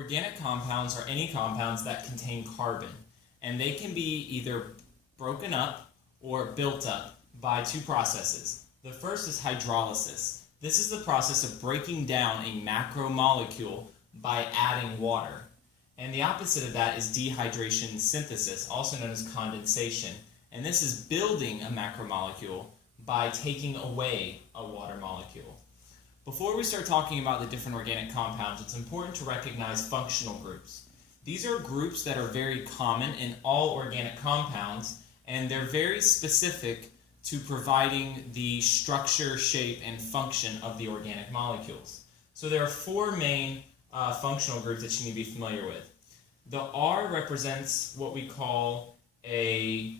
Organic compounds are any compounds that contain carbon, and they can be either broken up or built up by two processes. The first is hydrolysis. This is the process of breaking down a macromolecule by adding water. And the opposite of that is dehydration synthesis, also known as condensation. And this is building a macromolecule by taking away a water molecule. Before we start talking about the different organic compounds, it's important to recognize functional groups. These are groups that are very common in all organic compounds, and they're very specific to providing the structure, shape, and function of the organic molecules. So there are four main functional groups that you need to be familiar with. The R represents what we call a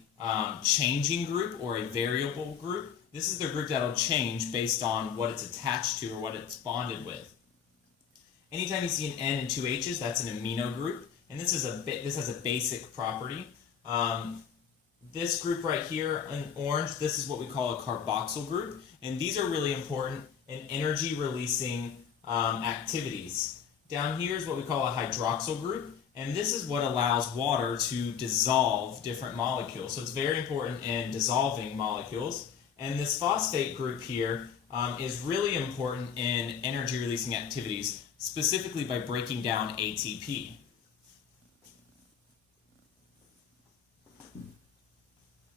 changing group or a variable group. This is the group that will change based on what it's attached to or what it's bonded with. Anytime you see an N and two H's, that's an amino group, and this has a basic property. This group right here in orange, this is what we call a carboxyl group, and these are really important in energy releasing activities. Down here is what we call a hydroxyl group, and this is what allows water to dissolve different molecules. So it's very important in dissolving molecules. And this phosphate group here is really important in energy releasing activities, specifically by breaking down ATP.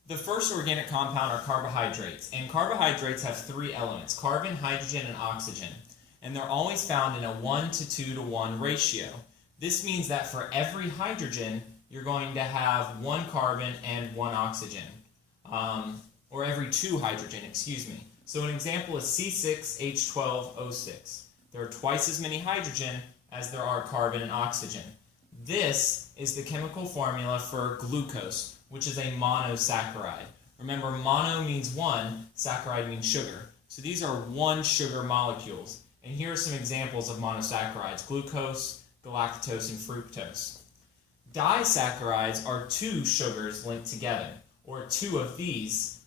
The first organic compound are carbohydrates, and carbohydrates have three elements: carbon, hydrogen, and oxygen. And they're always found in a 1 to 2 to 1 ratio. This means that for every hydrogen, you're going to have one carbon and one oxygen. Or every two hydrogen, excuse me. So an example is C6H12O6. There are twice as many hydrogen as there are carbon and oxygen. This is the chemical formula for glucose, which is a monosaccharide. Remember, mono means one, saccharide means sugar. So these are one sugar molecules. And here are some examples of monosaccharides: glucose, galactose, and fructose. Disaccharides are two sugars linked together, or two of these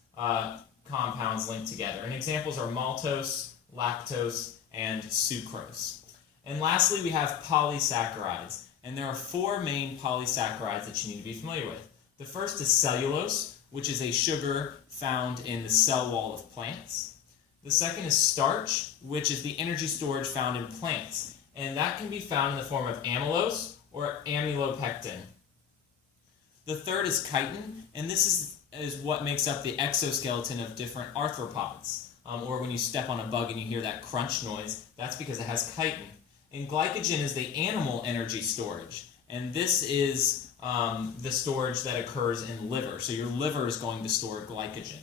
compounds linked together. And examples are maltose, lactose, and sucrose. And lastly, we have polysaccharides. And there are four main polysaccharides that you need to be familiar with. The first is cellulose, which is a sugar found in the cell wall of plants. The second is starch, which is the energy storage found in plants. And that can be found in the form of amylose or amylopectin. The third is chitin, and this is what makes up the exoskeleton of different arthropods. Or when you step on a bug and you hear that crunch noise, that's because it has chitin. And glycogen is the animal energy storage. And this is the storage that occurs in liver. So your liver is going to store glycogen.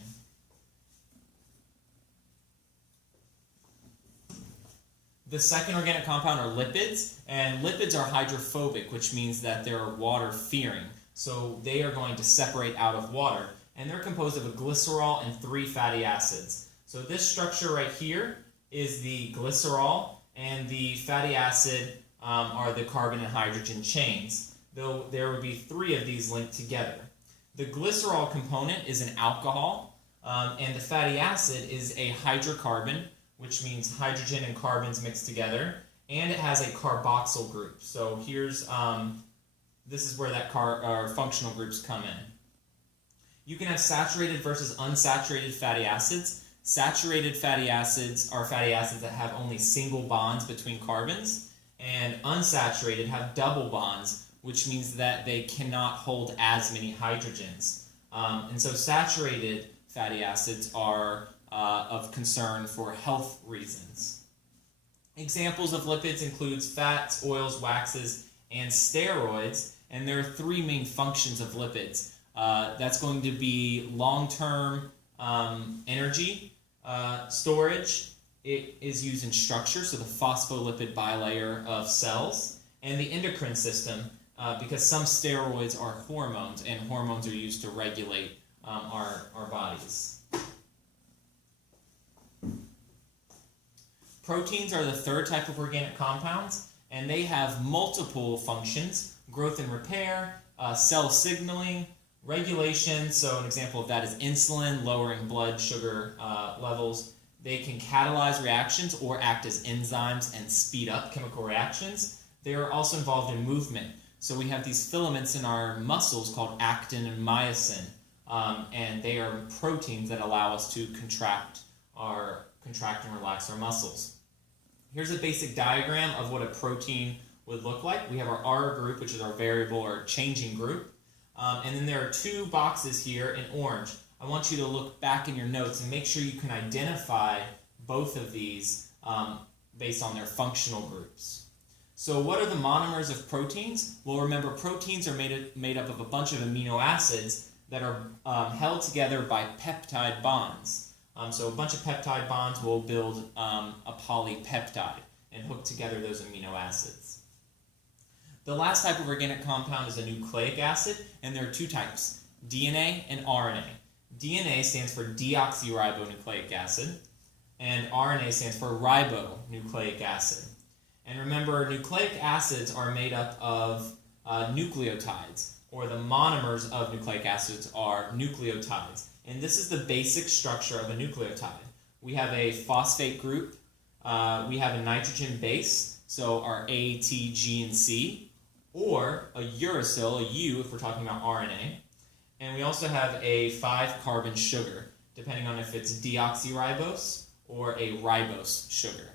The second organic compound are lipids, and lipids are hydrophobic, which means that they're water-fearing. So they are going to separate out of water, and they're composed of a glycerol and 3 fatty acids. So this structure right here is the glycerol, and the fatty acid are the carbon and hydrogen chains, though there would be 3 of these linked together. The glycerol component is an alcohol, and the fatty acid is a hydrocarbon, which means hydrogen and carbons mixed together, and it has a carboxyl group. So here's, this is where that functional groups come in. You can have saturated versus unsaturated fatty acids. Saturated fatty acids are fatty acids that have only single bonds between carbons, and unsaturated have double bonds, which means that they cannot hold as many hydrogens. And so saturated fatty acids are of concern for health reasons. Examples of lipids includes fats, oils, waxes, and steroids, and there are 3 main functions of lipids. That's going to be long-term energy storage. It is used in structure, so the phospholipid bilayer of cells, and the endocrine system, because some steroids are hormones, and hormones are used to regulate our bodies. Proteins are the third type of organic compounds, and they have multiple functions: growth and repair, cell signaling, regulation. So an example of that is insulin, lowering blood sugar levels. They can catalyze reactions or act as enzymes and speed up chemical reactions. They are also involved in movement. So we have these filaments in our muscles called actin and myosin, and they are proteins that allow us to contract and relax our muscles. Here's a basic diagram of what a protein would look like. We have our R group, which is our variable or changing group, and then there are two boxes here in orange. I want you to look back in your notes and make sure you can identify both of these based on their functional groups. So what are the monomers of proteins? Well, remember, proteins are made up of a bunch of amino acids that are held together by peptide bonds. So a bunch of peptide bonds will build a polypeptide and hook together those amino acids. The last type of organic compound is a nucleic acid, and there are two types, DNA and RNA. DNA stands for deoxyribonucleic acid, and RNA stands for ribonucleic acid. And remember, nucleic acids are made up of nucleotides, or the monomers of nucleic acids are nucleotides. And this is the basic structure of a nucleotide. We have a phosphate group, we have a nitrogen base, so our A, T, G, and C, or a uracil, a U if we're talking about RNA. And we also have a 5-carbon sugar, depending on if it's deoxyribose or a ribose sugar.